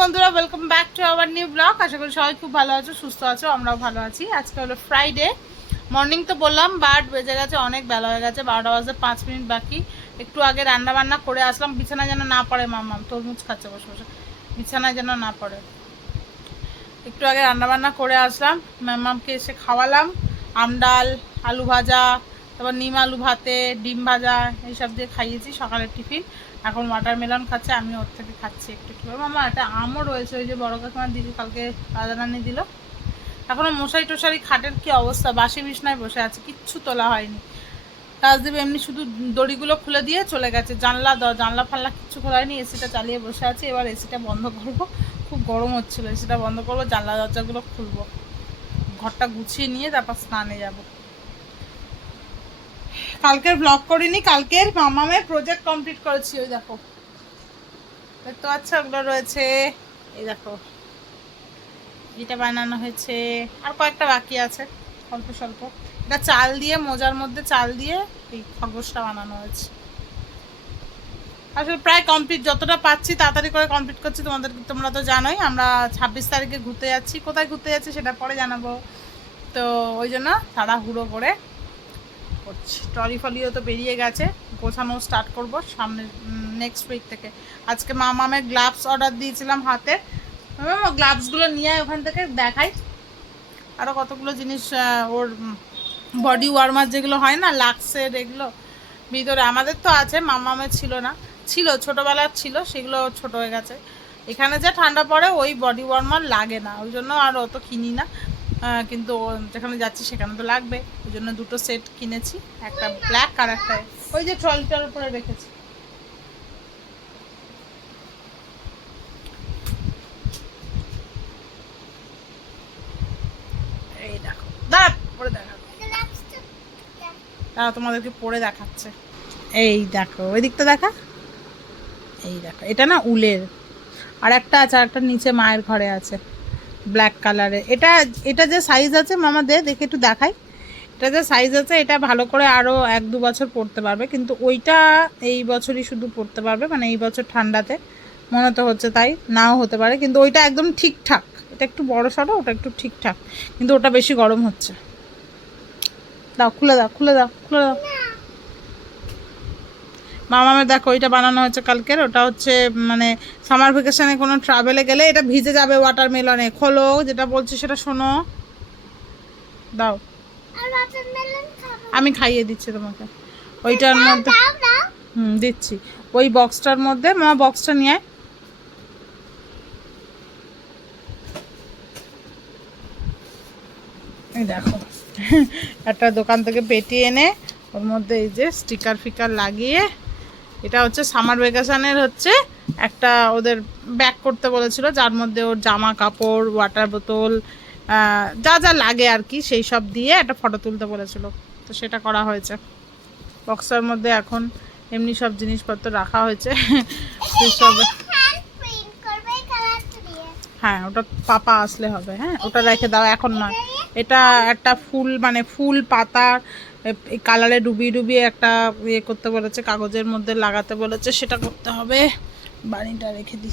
বন্ধুরা welcome back to our new blog আশা করি সবাই খুব ভালো আছো, সুস্থ আছো, আমরাও ভালো আছি। আজকে হলো ফ্রাইডে মর্নিং তো বললাম বাট বেজে গেছে, অনেক বেলা হয়ে গেছে, বারোটা বাজে পাঁচ মিনিট বাকি। একটু আগে রান্না বান্না করে আসলাম বিছানা যেন না পড়ে মামাম। তরমুজ খাচ্ছে, বসে বসে। বিছানায় যেন না পড়ে। একটু আগে রান্না বান্না করে আসলাম ম্যামামকে এসে খাওয়ালাম। আমডাল আলু ভাজা, তারপর নিম আলু ভাতে, ডিম ভাজা, এইসব দিয়ে খাইয়েছি সকালের টিফিন। এখন ওয়াটারমেলন খাচ্ছে, আমি ওর থেকে খাচ্ছি একটু। একটু। মামা একটা আমও রয়েছে, ওই যে বড় কাকিমার দিদি কালকে রাজারানি দিল। এখনও মশারি টশারি খাটের কি অবস্থা? বাসি বিছনায় বসে আছে, কিচ্ছু তোলা হয়নি। রাজদেব এমনি শুধু দড়িগুলো খুলে দিয়ে চলে গেছে, জানলা দ, জানলা ফাল্লা কিচ্ছু খোলা হয়নি এসিটা চালিয়ে বসে আছে। এবার এসিটা বন্ধ করব। খুব গরম হচ্ছিল এসিটা বন্ধ করব, জানলা দরজাগুলো খুলবো। ঘরটা গুছিয়ে নিয়ে তারপর স্নানে যাব। কালকের ব্লগ করিনি, কালকের মামামের প্রজেক্ট কমপ্লিট করেছি, ওই দেখো। দেখতে পাচ্ছ, ওগুলো রয়েছে, এই দেখো। এটা বানানো হয়েছে, আর কয়েকটা বাকি আছে, অল্প স্বল্প। এটা চাল দিয়ে, মোজার মধ্যে চাল দিয়ে এই খরগোশটা বানানো হয়েছে। আসলে প্রায় কমপ্লিট যতটা পাচ্ছি তাড়াতাড়ি করে কমপ্লিট করছি, তোমাদের, তোমরা তো জানোই, আমরা ছাব্বিশ তারিখে ঘুরতে যাচ্ছি। কোথায় ঘুরতে যাচ্ছি সেটা পরে জানাব। তো ওই জন্য তাড়াহুড়ো করে করছি। ট্রলি ফলিও তো বেরিয়ে গেছে, গোছানো স্টার্ট করব সামনে নেক্সট উইক থেকে। আজকে মামামের গ্লাভস অর্ডার দিয়েছিলাম হাতে। গ্লাভসগুলো নিয়ে ওখান থেকে, দেখাই। আরও কতগুলো জিনিস ওর বডি ওয়ার্মার যেগুলো হয় না লাক্সের এগুলো ভিতরে আমাদের তো আছে, মামামের ছিল না। ছিল, ছোটোবেলার ছিল, সেগুলো ছোট হয়ে গেছে। এখানে যে ঠান্ডা পড়ে, ওই বডি ওয়ার্মার লাগে না। ওই জন্য আর অত কিনি না। কিন্তু যেখানে যাচ্ছি সেখানে তো লাগবে। ওই জন্য দুটো সেট কিনেছি, একটা ব্ল্যাক আর একটা ওই যে ট্রলিটার উপরে রেখেছি। এই দেখো দাঁড়া পরে দেখা তারা তোমাদেরকে পরে দেখাচ্ছে। এই দেখো, ওই দিকটা দেখা। এই দেখো, এটা না উলের। আর একটা আছে, আর একটা নিচে মায়ের ঘরে আছে। ব্ল্যাক কালারের এটা এটা যে সাইজ আছে, মামা দে, দেখে একটু দেখাই। এটা যে সাইজ আছে, এটা ভালো করে আরও এক দু বছর পড়তে পারবে। কিন্তু ওইটা এই বছরই শুধু পড়তে পারবে মানে এই বছর ঠান্ডাতে। মনে তো হচ্ছে তাই, নাও হতে পারে। কিন্তু ওইটা একদম ঠিকঠাক। এটা একটু বড় সড়ো ওটা একটু ঠিকঠাক। কিন্তু ওটা বেশি গরম হচ্ছে। দাও, খুলে দাও খুলে দাও খুলে দাও। মামামের দেখো ওইটা বানানো হয়েছে কালকের ওটা হচ্ছে মানে সামার ভ্যাকেশনে কোনো ট্রাভেলে গেলে এটা ভিজে যাবে ওয়াটারমেলনে খোলো যেটা বলছি সেটা শোনো। দাও। আমি খাইয়ে দিচ্ছি তোমাকে। ওইটার মধ্যে হুম দিচ্ছি। ওই বক্সটার মধ্যে মামা বক্সটা নিয়ে। এই দেখো একটা দোকান থেকে পেটি এনে ওর মধ্যে এই যে স্টিকার ফিকার লাগিয়ে এটা হচ্ছে সামার ভ্যাকেশনের হচ্ছে একটা ওদের ব্যাক করতে বলেছিল যার মধ্যে ওর জামা কাপড় ওয়াটার বোতল যা যা লাগে আর কি সেই সব দিয়ে একটা ফটো তুলতে বলেছিল। তো সেটা করা হয়েছে। বক্সের মধ্যে এখন এমনি সব জিনিসপত্র রাখা হয়েছে। সেসব হ্যাঁ ওটা পাপা আসলে হবে হ্যাঁ ওটা রেখে দাও এখন নয়। এটা একটা ফুল মানে ফুল পাতা কালারে ডুবিয়ে ডুবিয়ে একটা ইয়ে করতে বলেছে, কাগজের মধ্যে লাগাতে বলেছে, সেটা করতে হবে। বাড়িটা রেখে দিই।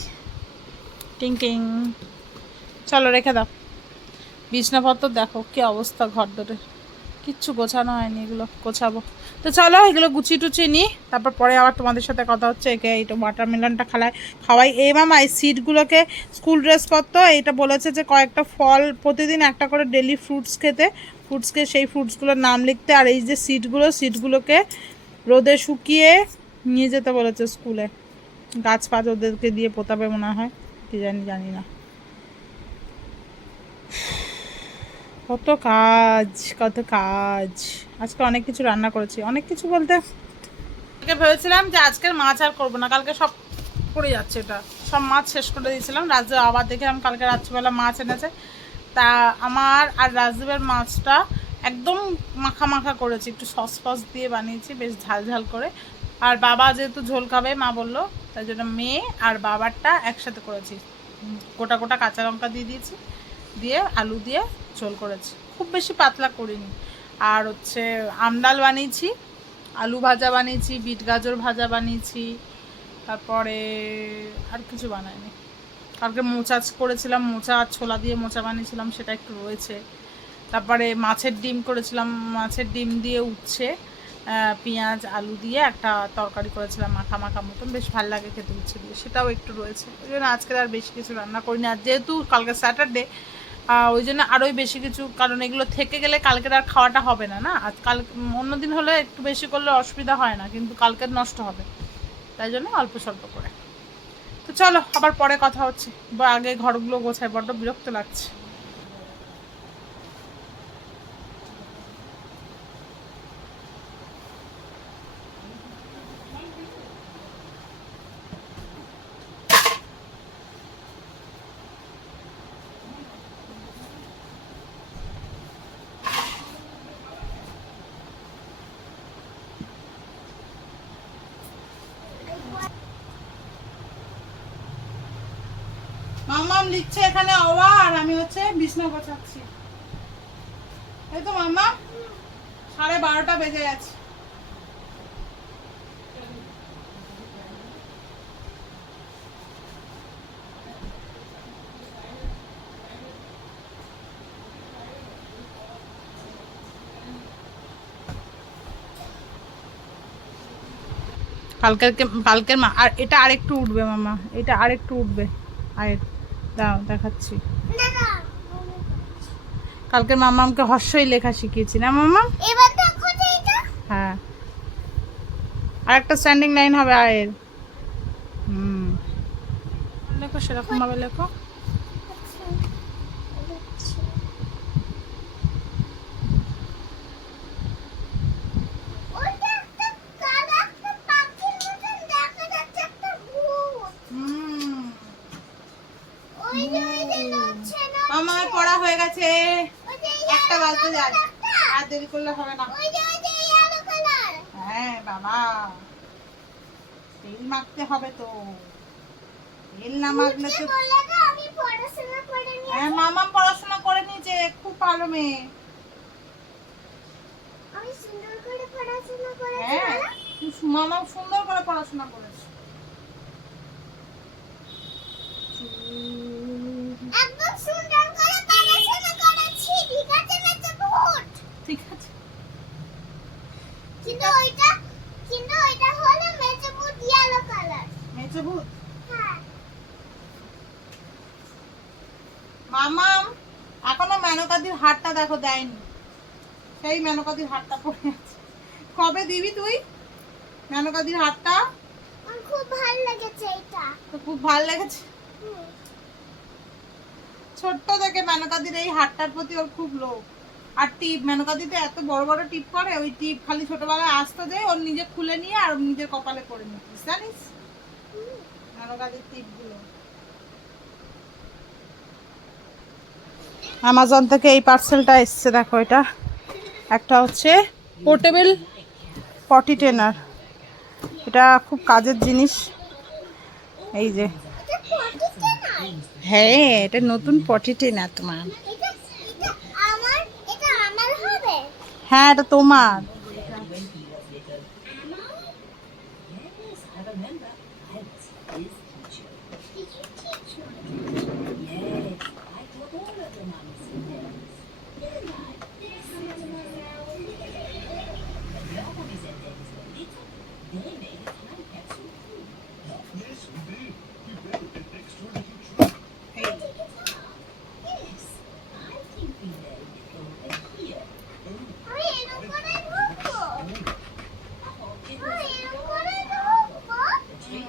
টিং টিং। চলো রেখে দাও। বিছনাপত্র দেখো কি অবস্থা ঘর ধরে কিচ্ছু গোছানো হয়নি, এগুলো গোছাবো। তো চলো, এগুলো গুছিয়ে টুচিয়ে নিই। তারপর পরে আবার তোমাদের সাথে কথা হচ্ছে, একে এইটা ওয়াটারমেলনটা খালাই খাওয়াই। এই মামা এই সিডগুলোকে স্কুল ড্রেস করতো এইটা বলেছে যে কয়েকটা ফল প্রতিদিন একটা করে ডেলি ফ্রুটস খেতে। ফ্রুটসকে সেই ফ্রুটসগুলোর নাম লিখতে, আর এই যে সিডগুলো সিডগুলোকে রোদে শুকিয়ে নিয়ে যেতে বলেছে স্কুলে গাছ ফাছ ওদেরকে দিয়ে পোতাবে মনে হয়, কি জানি জানি না। কত কাজ কত কাজ। আজকে অনেক কিছু রান্না করেছি। অনেক কিছু বলতে ভেবেছিলাম যে আজকের মাছ আর করব না। কালকে সব পড়ে যাচ্ছে এটা। সব মাছ শেষ করে দিয়েছিলাম। রাজদেব আবার দেখলাম কালকে রাত্রিবেলা মাছ এনেছে। তা আমার আর রাজদেবের মাছটা একদম মাখা মাখা করেছি। একটু সস ফস দিয়ে বানিয়েছি, বেশ ঝাল ঝাল করে। আর বাবা যেহেতু ঝোল খাবে, মা বলল, তাই জন্য মেয়ে আর বাবারটা একসাথে করেছি। গোটা গোটা কাঁচা লঙ্কা দিয়ে দিয়েছি। দিয়ে, আলু দিয়ে ঝোল করেছি। খুব বেশি পাতলা করিনি। আর হচ্ছে আমডাল বানিয়েছি, আলু ভাজা বানিয়েছি, বিট গাজর ভাজা বানিয়েছি, তারপরে আর কিছু বানাইনি। কালকে মোচা করেছিলাম, মোচা আর ছোলা দিয়ে মোচা বানিয়েছিলাম, সেটা একটু রয়েছে। তারপরে মাছের ডিম করেছিলাম, মাছের ডিম দিয়ে উচ্ছে পেঁয়াজ, আলু দিয়ে একটা তরকারি করেছিলাম, মাখা মাখা মতন। বেশ ভালো লাগে খেতে উচ্ছে দিয়ে, সেটাও একটু রয়েছে। ওই জন্য আজকে আর বেশি কিছু রান্না করিনি। আর যেহেতু কালকে স্যাটারডে ওই জন্য আরোই বেশি কিছু, কারণ এগুলো থেকে গেলে কালকের আর খাওয়াটা হবে না না? আজ কাল, অন্যদিন হলে একটু বেশি করলে অসুবিধা হয় না, কিন্তু কালকের নষ্ট হবে। তাই জন্য অল্প স্বল্প করে। তো চলো, আবার পরে কথা হচ্ছে। বা আগে ঘরগুলো গোছায়, বড্ড বিরক্ত লাগছে। মামাম লিখছে এখানে অওয়া আমি হচ্ছে বিছনা গোছাচ্ছি। এই তো মামা সাড়ে বারোটা বেজে গেছে। কালকের কালকের মা আর এটা আরেকটু উঠবে মামা, এটা আরেকটু উঠবে, আরেক দাও দেখাচ্ছি। কালকের মামামকে হর্ষই লেখা শিখিয়েছি না মামা এবার দেখো এটা। হ্যাঁ। আর একটা স্ট্যান্ডিং লাইন হবে আয়ের। হুম। লেখো সেরকম ভাবে লেখো ওইটা একটা কালো একটা পাখির মতন দেখা যাচ্ছে একটা ভূত হুম ওই যে ওই যে নড়ছে না আমার পড়া হয়ে গেছে ওই যে একটা yellow বাজতে যায় কালারটা। আর দেরি করলে হবে না। যে যে হ্যাঁ বাবা। তেল মাখতে হবে তো। তেল না মাখলে তো বললে না আমি পড়াশোনা করে নি হ্যাঁ মামাম পড়াশোনা করে নিয়েছে খুব ভালো মেয়ে। আমি সুন্দর করে পড়াশোনা করেছি হ্যাঁ? মামাম সুন্দর করে পড়াশোনা করেছে। একদম সুন্দর করে পড়াশোনা করেছি ঠিক আছে মেচে ভূত ঠিক আছে কিন্তু ওইটা কিন্তু ওইটা হলো মেচে ভূত yellow ভূত মামাম এখনও মেনকাদির হাটটা দেখো দেয়নি। সেই মেনকাদির হাটটা পড়ে আছে। কবে দিবি তুই মেনকাদির হাটটা? খুব ভালো লেগেছে এটা। তো খুব ভালো লেগেছে? ছোট্ট থেকে মেনকাদির এই হাটটার প্রতি ওর খুব লোভ। আর টিপ মেনকাদিতে এত বড় বড় টিপ করে ওই টিপ খালি ছোটবেলায় আসতে দেয় ওর নিজে খুলে নিয়ে আর নিজের কপালে করে নিতিস জানিস? টিপগুলো অ্যামাজন থেকে এই পার্সেলটা এসছে দেখো এটা। একটা হচ্ছে পোর্টেবল পটি টেনার এটা খুব কাজের জিনিস। এই যে। হ্যাঁ এটা নতুন পটি টেনার তোমার। হ্যাঁ এটা তোমার আমি এরকম করে ঢুকবো আমি এরকম করে ঢুকবো আমি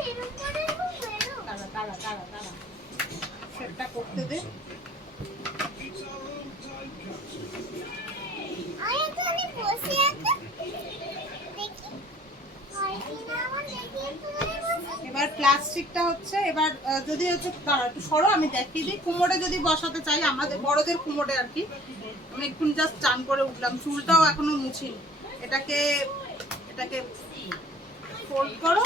এরকম করে ঢুকবো এরকম। দাঁড়া দাঁড়া দাঁড়া দাঁড়া সেটটা করতে দে আমি এখানে বসে আছি দেখি হয় কিনা আমার দেখি একটু ধরে বসে এবার প্লাস্টিকটা হচ্ছে এবার আহ, যদি হচ্ছে একটু সরো আমি দেখিয়ে দিই। কুমোরে যদি বসাতে চাই, আমাদের বড়দের কুমোরে আর কি। আমি এক্ষুনি জাস্ট চান করে উঠলাম। চুলটাও এখনও মুছিনি। এটাকে এটাকে ফোল্ড করো।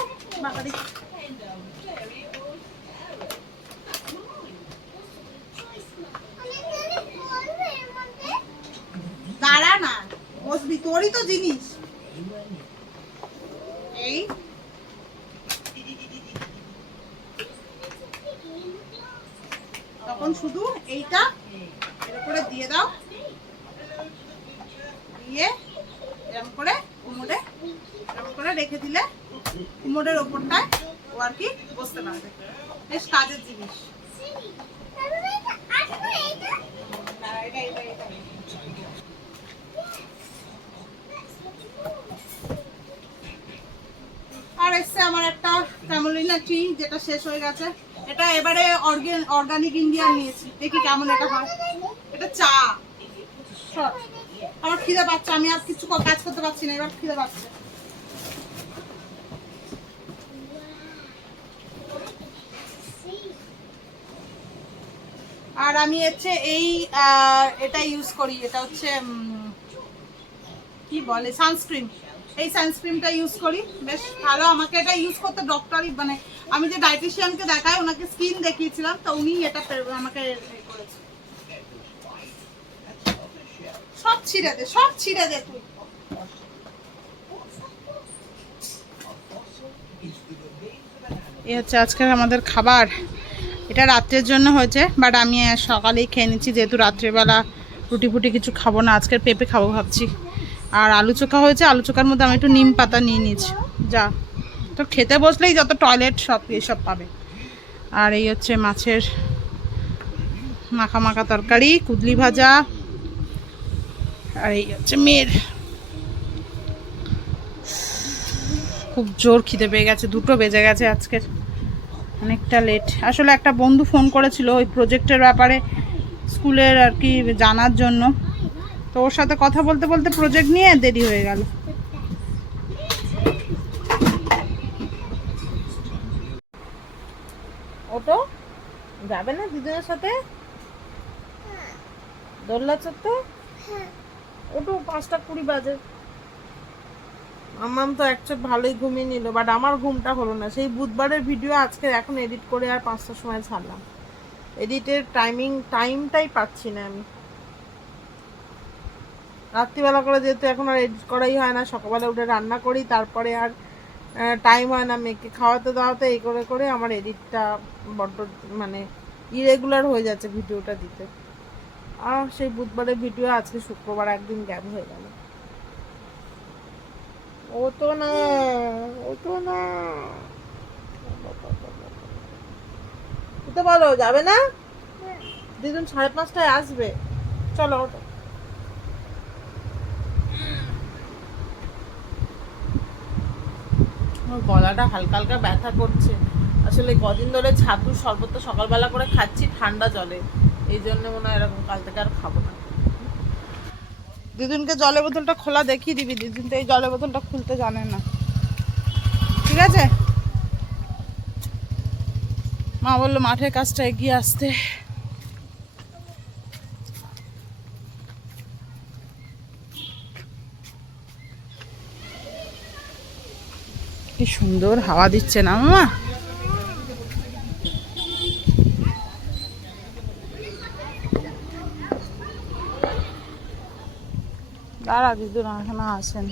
দাঁড়া না, বসবি। তোরই তো জিনিস। এই। এখন শুধু এইটা এর উপরে দিয়ে দাও। দিয়ে এরকম করে কুমোরে এরকম করে রেখে দিলে কুমোরের ওপরটায় ও আর কি বসতে পারবে। বেশ কাজের জিনিস। না। আর এসছে আমার একটা ক্যামোলিনা টি যেটা শেষ হয়ে গেছে। এটা এবারে অর্গানিক ইন্ডিয়ান নিয়েছি। দেখি কেমন এটা হয়। এটা চা। আমার খিদে পাচ্ছে, আমি আর কিছু কাজ করতে পারছি না, এবার খিদে পাচ্ছে। আর আমি হচ্ছে এই এটা ইউজ করি, এটা হচ্ছে কি বলে সানস্ক্রিন এই সানস্ক্রিনটা ইউজ করি। বেশ ভালো, আমাকে এটা ইউজ করতে ডক্টরই মানে আমি যে ডায়েটিশিয়ানকে দেখাই, ওনাকে স্কিন দেখিয়েছিলাম, তো উনি এটা আমাকে এ করেছে। সব ছিঁড়ে দে, সব ছিঁড়ে দে তুই। এই হচ্ছে আজকের আমাদের খাবার। এটা রাত্রের জন্য হয়েছে বাট আমি সকালেই খেয়ে নিচ্ছি, যেহেতু রাত্রেবেলা রুটি ফুটি কিছু খাব না, আজকের পেঁপে খাব ভাবছি। আর আলু চোখা হয়েছে, আলু চোখার মধ্যে আমি একটু নিম পাতা নিয়ে নিয়েছি। যা। তো খেতে বসলেই যত টয়লেট সব এসব পাবে। আর এই হচ্ছে মাছের মাখা মাখা তরকারি, কুদলি ভাজা, আর এই হচ্ছে মেয়ের। খুব জোর খিদে পেয়ে গেছে, দুটো বেজে গেছে আজকের। অনেকটা লেট আসলে একটা বন্ধু ফোন করেছিল ওই প্রজেক্টের ব্যাপারে, স্কুলের আর কি জানার জন্য। তো ওর সাথে কথা বলতে বলতে প্রজেক্ট নিয়ে দেরি হয়ে গেল ওটো যাবে না দিদিনের সাথে? দোল্লা চড়তে ওটো পাঁচটা কুড়ি বাজে। আমার তো অ্যাকচুয়ালি ভালোই ঘুমিয়ে নিল বাট আমার ঘুমটা হলো না। সেই বুধবারের ভিডিও আজকে এখন এডিট করে আর পাঁচটার সময় ছাড়লাম। এডিটের টাইমিং টাইমটাই পাচ্ছি না আমি। রাত্রিবেলা করে যেহেতু এখন আর এডিট করাই হয় না, সকালবেলা উঠে রান্না করি, তারপরে আর টাইম হয় না মেয়েকে খাওয়াতে দাওয়াতে এই করে করে আমার এডিটটা বড্ড মানে ইরেগুলার হয়ে যাচ্ছে ভিডিওটা দিতে। আর সেই বুধবারের ভিডিও আজকে শুক্রবার একদিন গ্যাপ হয়ে গেল। ও তো না ও তো না তো বলো যাবে না? দিদুন সাড়ে পাঁচটায় আসবে। চলো ওঠো। আমার গলাটা হালকা হালকা ব্যথা করছে। আসলে কদিন ধরে ছাতু শরবত তো সকালবেলা করে খাচ্ছি ঠান্ডা জলে। এই জন্য মনে হয় এরকম কাল থেকে আর খাব না। দিদুনকে জলের বোতলটা খোলা দেখিয়ে দিবি, দিদুন তো এই জলের বোতলটা খুলতে জানে না। ঠিক আছে? মা বলল, মাঠের কাজটা এগিয়ে আসতে। কি সুন্দর হাওয়া দিচ্ছে না মামা? দাঁড়া দিদুন এখনও আসেন।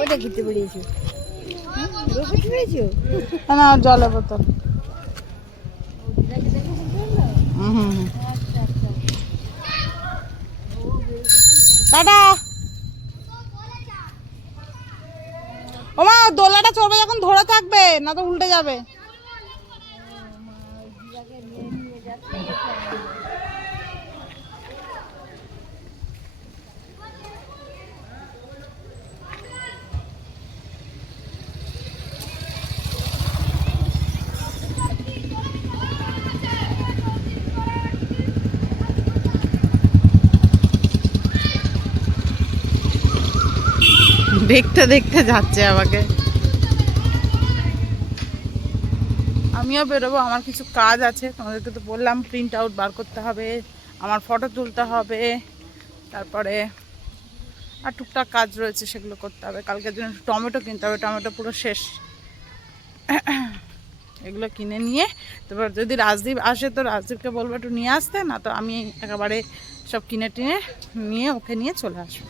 ওটা খেতে পেরেছ। বোতল। হুম। টাটা ওমা দোলাটা চড়বে যখন ধরে থাকবে না তো উল্টে যাবে দেখতে দেখতে যাচ্ছে আমাকে। আমিও বেরোবো, আমার কিছু কাজ আছে, তোমাদেরকে তো বললাম প্রিন্ট আউট বার করতে হবে, আমার ফটো তুলতে হবে, তারপরে আর টুকটাক কাজ রয়েছে সেগুলো করতে হবে। কালকের জন্য টমেটো কিনতে হবে, টমেটো পুরো শেষ। এগুলো কিনে নিয়ে, তারপর যদি রাজদীপ আসে তো রাজদীপকে বলব একটু নিয়ে আসতে, না তো আমি একেবারে সব কিনে টিনে নিয়ে ওকে নিয়ে চলে আসব।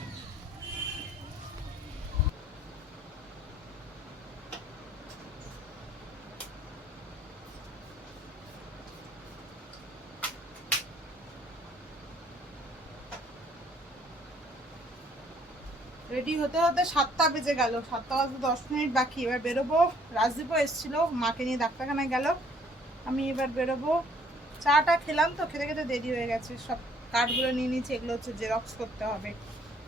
রেডি হতে হতে সাতটা বেজে গেল। সাতটা বাজতে দশ মিনিট বাকি। এবার বেরোবো। রাজদীপও এসেছিল। মাকে নিয়ে ডাক্তারখানায় গেল। আমি এবার বেরোবো। চাটা খেলাম তো, খেতে খেতে দেরি হয়ে গেছে। সব কার্ডগুলো নিয়ে নিয়েছি। এগুলো হচ্ছে জেরক্স করতে হবে।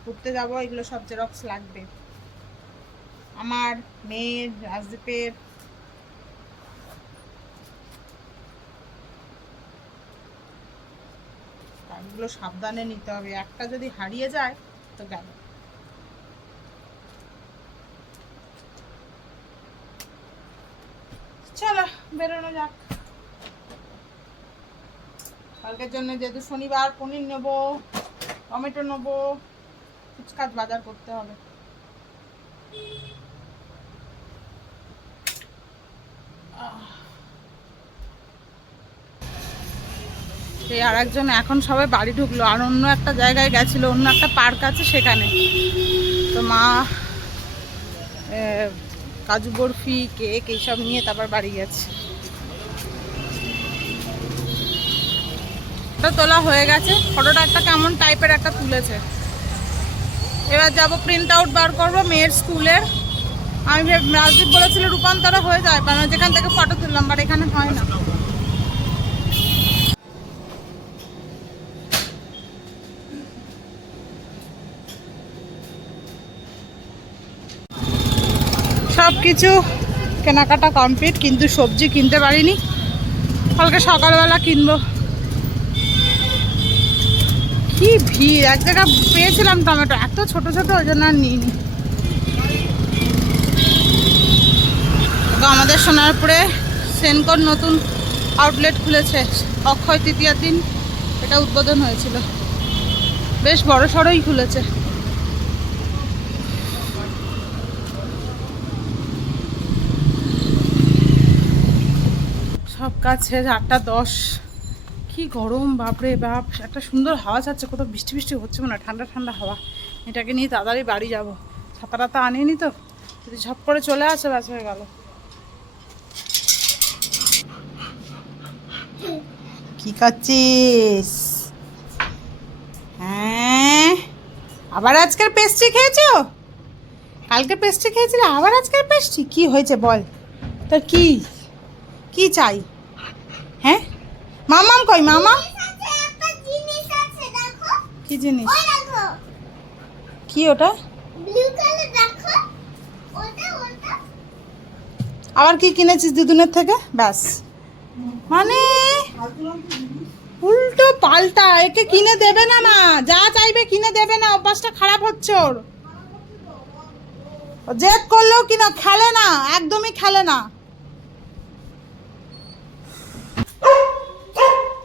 ঘুরতে যাব, এগুলো সব জেরক্স লাগবে। আমার মেয়ের, রাজদীপের। কার্ডগুলো সাবধানে নিতে হবে। একটা যদি হারিয়ে যায়, তো গেল চলো বেরোনো যাক। কালকের জন্য যেহেতু শনিবার, পনির নেব, টমেটো নেব ফুচকাজ বাজার করতে হবে। সেই আর একজন এখন সবাই বাড়ি ঢুকলো, আর অন্য একটা জায়গায় গেছিল, অন্য একটা পার্ক আছে সেখানে। তো মা কাজু বরফি, কেক, এইসব নিয়ে তারপর বাড়ি গেছে। ওটা তোলা হয়ে গেছে। ফটোটা একটা কেমন টাইপের একটা তুলেছে। এবার যাব প্রিন্ট আউট বার করব মেয়ের স্কুলের আমি রাজদীপ বলেছিল রূপান্তরা হয়ে যায় কারণ যেখান থেকে ফটো তুললাম বাট এখানে হয় না। সব কিছু কেনাকাটা কমপ্লিট কিন্তু সবজি কিনতে পারিনি। কালকে সকালবেলা কিনবো। কি ভিড়? এক জায়গা পেয়েছিলাম টমেটো। এত ছোট ছোট, ওই জন্য আর নিইনি। আমাদের সোনারপুরে সেনকর নতুন আউটলেট খুলেছে, অক্ষয় তৃতীয়ার দিন এটা উদ্বোধন হয়েছিল। বেশ বড় সড়োই খুলেছে। সব কাছে আটটা দশ। কি গরম, বাপরে বাপ, একটা সুন্দর হাওয়া যাচ্ছে, কোথাও বৃষ্টি বৃষ্টি হচ্ছে না ঠান্ডা ঠান্ডা হাওয়া। এটাকে নিয়ে তাড়াতাড়ি বাড়ি যাব। ছাতা টাতা আনিনি তো, যদি ঝপ করে চলে আসে, ব্যাস হয়ে গেল। কি খাচ্ছিস? হ্যাঁ? আবার আজকের পেস্ট্রি খেয়েছো? কালকে পেস্ট্রি খেয়েছিলে, আবার আজকের পেস্ট্রি? কি হয়েছে বল? তোর কি? কি চাই? হ্যাঁ? মামাম কই মামা কি জিনিস? কি ওটা? আবার কি কিনেছিস দুদিনের থেকে? ব্যাস। মানে? উল্টো পাল্টা, একে কিনে দেবে না মা। যা চাইবে কিনে দেবে না, অভ্যাসটা খারাপ হচ্ছে ওর। জেদ করলেও কিনা, খেলে না, একদমই খেলে না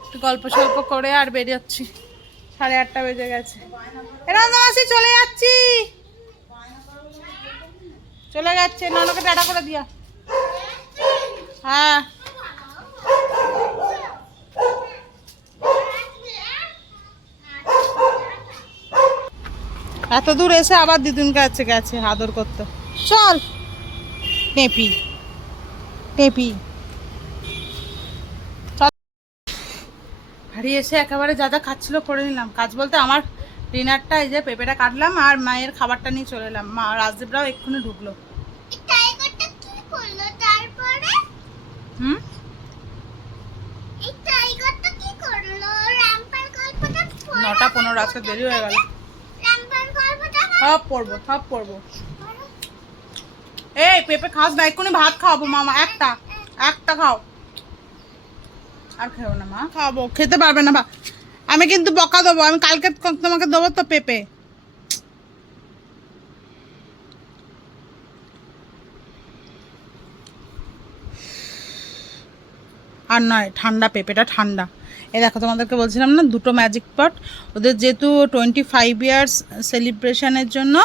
একটু গল্প সল্প করে আর বেরোচ্ছি। সাড়ে আটটা বেজে গেছে। মাসি, চলে যাচ্ছি। চলে যাচ্ছে। নানাকে টাটা করে দিয়া। হ্যাঁ। এত দূর এসে আবার দিদুন কাছে গেছে আদর করতে। চল। টেপি। টেপি। বাড়ি এসে একেবারে যা যা খাচ্ছিলো করে নিলাম। কাজ বলতে আমার ডিনারটা এই যে পেঁপেটা কাটলাম আর মায়ের খাবারটা নিয়ে চলে এলাম। মা রাজদীপরাও এক্ষুনি ঢুকলো। হুম। নটা পনেরো আজকে দেরি হয়ে গেল। সব পড়ব সব পড়ব। এই পেঁপে খাস না এক্ষুনি ভাত খাওয়াবো মামা। একটা একটা খাও। আর খেও না, মা। খাওয়াবো খেতে পারবে না, বা। আমি কিন্তু বকা দেবো, আমি কালকে তোমাকে দেবো তো পেঁপে। আর নয়, ঠান্ডা পেঁপেটা, ঠান্ডা। এই দেখো, তোমাদেরকে বলছিলাম না, দুটো ম্যাজিক পট ওদের যেহেতু টোয়েন্টি ফাইভ ইয়ার্স সেলিব্রেশনের জন্য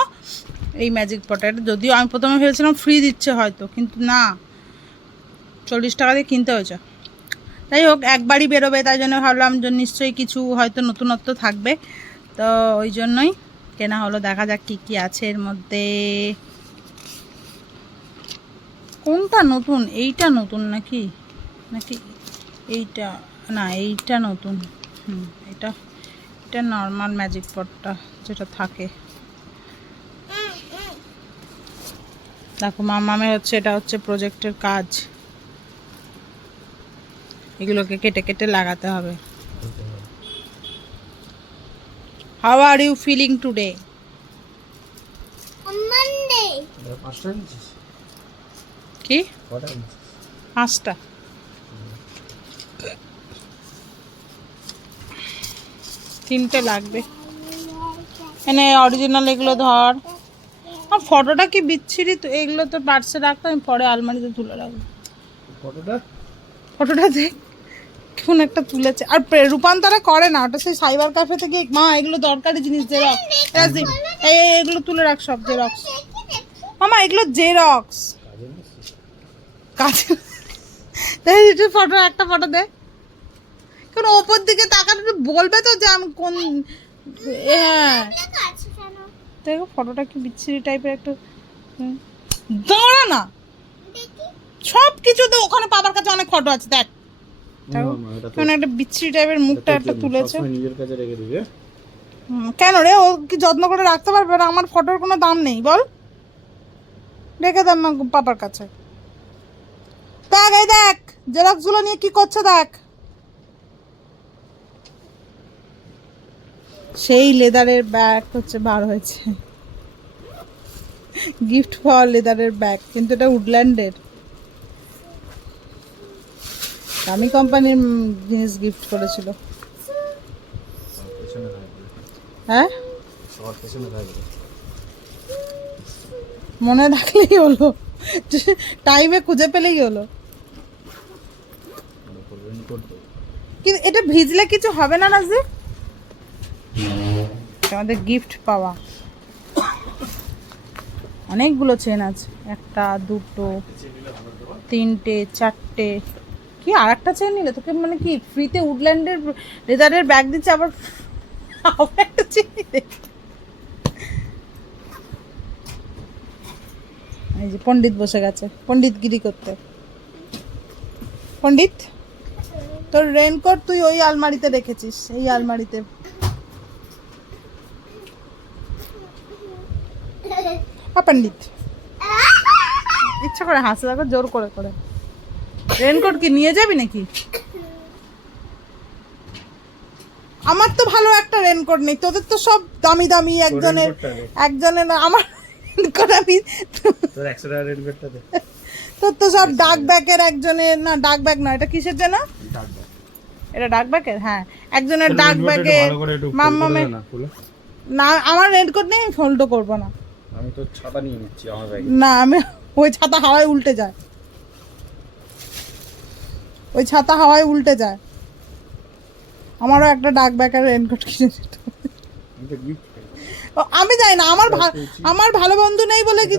এই ম্যাজিক পটের যদিও আমি প্রথমে ভেবেছিলাম ফ্রি দিচ্ছে হয়তো, কিন্তু না। চল্লিশ টাকা দিয়ে কিনতে হয়েছে। যাই হোক, একবারই বেরোবে, তাই জন্য ভাবলাম যে নিশ্চয়ই কিছু হয়তো নতুনত্ব থাকবে। তো ওই জন্যই কেনা হলো, দেখা যাক কী কী আছে এর মধ্যে। কোনটা নতুন? এইটা নতুন নাকি? নাকি এইটা? না, এইটা নতুন। হুম, এটা এটা নর্মাল ম্যাজিক পটটা যেটা থাকে। দেখো মামামের হচ্ছে, এটা হচ্ছে প্রজেক্টের কাজ। এগুলোকে কেটে কেটে লাগাতে হবে। How are you feeling today কি? পাঁচটা। তিনটে লাগবে। এনে অরিজিনাল এগুলো ধর। আর ফটোটা কি বিচ্ছিরি তো এগুলো তো পার্সে রাখতো আমি পরে আলমারিতে তুলে রাখব। কতটা ফটোটা দেখ কোন একটা তুলেছে। আর রূপান্তরে করে না, ওটা সেই সাইবার ক্যাফে থেকে মা, এগুলো দরকারি জিনিস জেরক্স এই এগুলো তুলে রাখ সব জেরক্স মামা, এগুলো জেরক্স কাজে কাছে ফটো, একটা ফটো দে। কোন ওপর দিকে একটু বলবে তো যে আমি কোন হ্যাঁ। দেখো, ফটোটা কি বিচ্ছিরি টাইপের একটু। দাঁড়া না। সব কিছুতে ওখানে বাবার কাছে অনেক ফটো আছে, দেখ। দেখো না, এটা তো- কেমন একটা বিচ্ছিরি টাইপের মুখটা একটা তুলেছে। নিজের কাছে রেখে দিবে। কেন রে? ও কি যত্ন করে রাখতে পারবে? না আমার ফটোর কোনো দাম নেই বল। রেখে দাম পাপার কাছে। দেখ এই দেখ জেরক্সগুলো নিয়ে কি করছে দেখ। সেই লেদারের ব্যাগ হচ্ছে বার হয়েছে। গিফট পাওয়া লেদারের ব্যাগ কিন্তু এটা উডল্যান্ডের দামি কোম্পানির জিনিস গিফট করেছিল। হ্যাঁ? মনে রাখলেই হলো। টাইমে খুঁজে পেলেই হলো। কিন্তু এটা ভিজলে কিছু হবে না নাজির? আমাদের গিফট পাওয়া। অনেকগুলো চেন আছে। একটা, দুটো, তিনটে, চারটে। কি আর একটা চেন নিলে, তোকে মানে কি ফ্রিতে উডল্যান্ডের লেদারের ব্যাগ দিচ্ছে আবার আবার একটা চেন নিলে। এই যে পণ্ডিত বসে গেছে পণ্ডিতগিরি করতে। পণ্ডিত, তোর রেনকোট তুই ওই আলমারিতে রেখেছিস, এই আলমারিতে। পণ্ডিত। ইচ্ছা করে হাসে, দেখো জোর করে করে। রেনকোট কি নিয়ে যাবি নাকি? আমার তো ভালো একটা রেনকোট নেই তোদের তো সব দামি দামি একজনের। একজনের আমার রেনকোট আমি তোর তো সব ডাক ব্যাগের একজনের না ডাক ব্যাগ না এটা কিসের জন্য এটা ডাক ব্যাগের? হ্যাঁ একজনের ডাক ব্যাগে মাম্মামে না না আমার রেনকোট নেই আমি ফোল্ডও করব না। আমি তো ছাতা নিয়ে নিচ্ছি আমার ব্যাগে। না আমি ওই ছাতা হাওয়ায় উল্টে যায়। ওই ছাতা হাওয়ায় উল্টে যায়। আমারও একটা ডাক ব্যাগের রেনকোট কিনে আমি যাই না, আমার আমার ভালো বন্ধু নেই বলে কি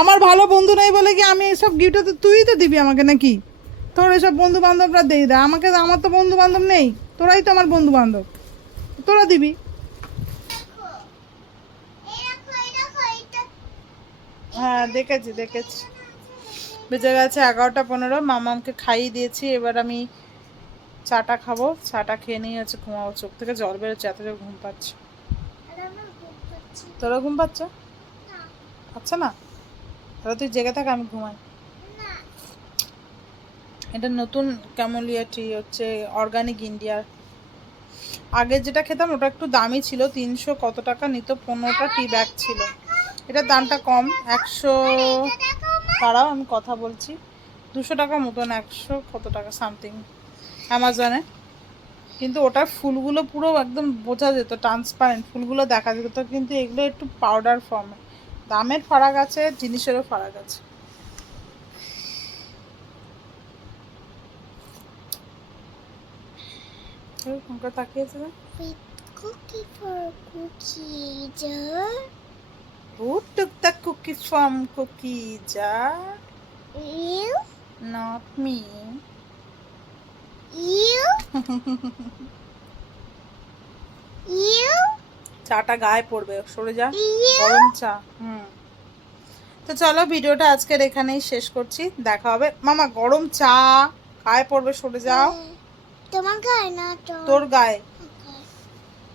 আমার ভালো বন্ধু নেই বলে কি আমি এসব গিফট তো তুই তো দিবি আমাকে নাকি? তোর এসব বন্ধু বান্ধবরা দিয়ে দেয় আমাকে আমার তো বন্ধু বান্ধব নেই, তোরাই তো আমার বন্ধু বান্ধব তোরা দিবি। হ্যাঁ দেখেছি দেখেছি। বেজে গেছে এগারোটা পনেরো। মামামকে খাইয়ে দিয়েছি। এবার আমি চাটা খাব। চাটা খেয়ে নিয়ে হচ্ছে ঘুমাবো। চোখ থেকে জল বেরোচ্ছে এত জোর ঘুম পাচ্ছে। আর ঘুম পাচ্ছে। তোরা ঘুম পাচ্ছে? না। আচ্ছা না? তাহলে তুই জেগে থাক আমি ঘুমাই। এটা নতুন ক্যামোলিয়া টি হচ্ছে অর্গানিক ইন্ডিয়ার। আগে যেটা খেতাম ওটা একটু দামি ছিল। তিনশো কত টাকা নিত? পনেরোটা টি ব্যাগ ছিল। এটার দামটা কম। একশো দাঁড়াও আমি কথা বলছি। দুশো টাকা মতন একশো কত টাকা সামথিং অ্যামাজনে কিন্তু ওটার ফুলগুলো পুরো একদম বোঝা যেত ট্রান্সপারেন্ট ফুলগুলো দেখা যেত কিন্তু এগুলো একটু পাউডার ফর্মে দামের ফারাক আছে জিনিসেরও ফারাক আছে। এই, মুখে তাকিয়েছে যে। Cookie for cookie jar. Who took the cookie from Cookie Jar? You, Not me. you, you, চাটা গায়ে পড়বে সরে যা. গরম চা হুম। তো চলো ভিডিওটা আজকের এখানেই শেষ করছি। দেখা হবে। মামা গরম চা গায়ে পড়বে সরে যাও। তোমার গায়ে না তোর গায়ে।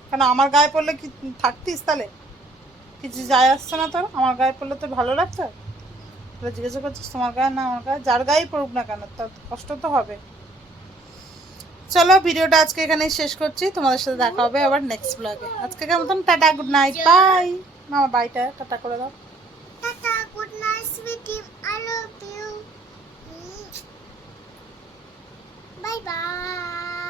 কেন আমার গায়ে পড়লে কি থাকতিস তাহলে? কিছু যায় আসছে না তোর? আমার গায়ে পড়লে তোর ভালো লাগতো তাহলে জিজ্ঞাসা করছিস, তোমার গায়ে না, আমার গায়ে? যার গায়েই পড়ুক না কেন, তার কষ্ট তো হবে। চলো, ভিডিওটা আজকে এখানেই শেষ করছি। তোমাদের সাথে দেখা হবে আবার নেক্সট ব্লগে আজকে কেমন? টাটা গুড নাইট বাই মামা বাইটা টাটা করে দাও। Tata good night sweetie I love you bye bye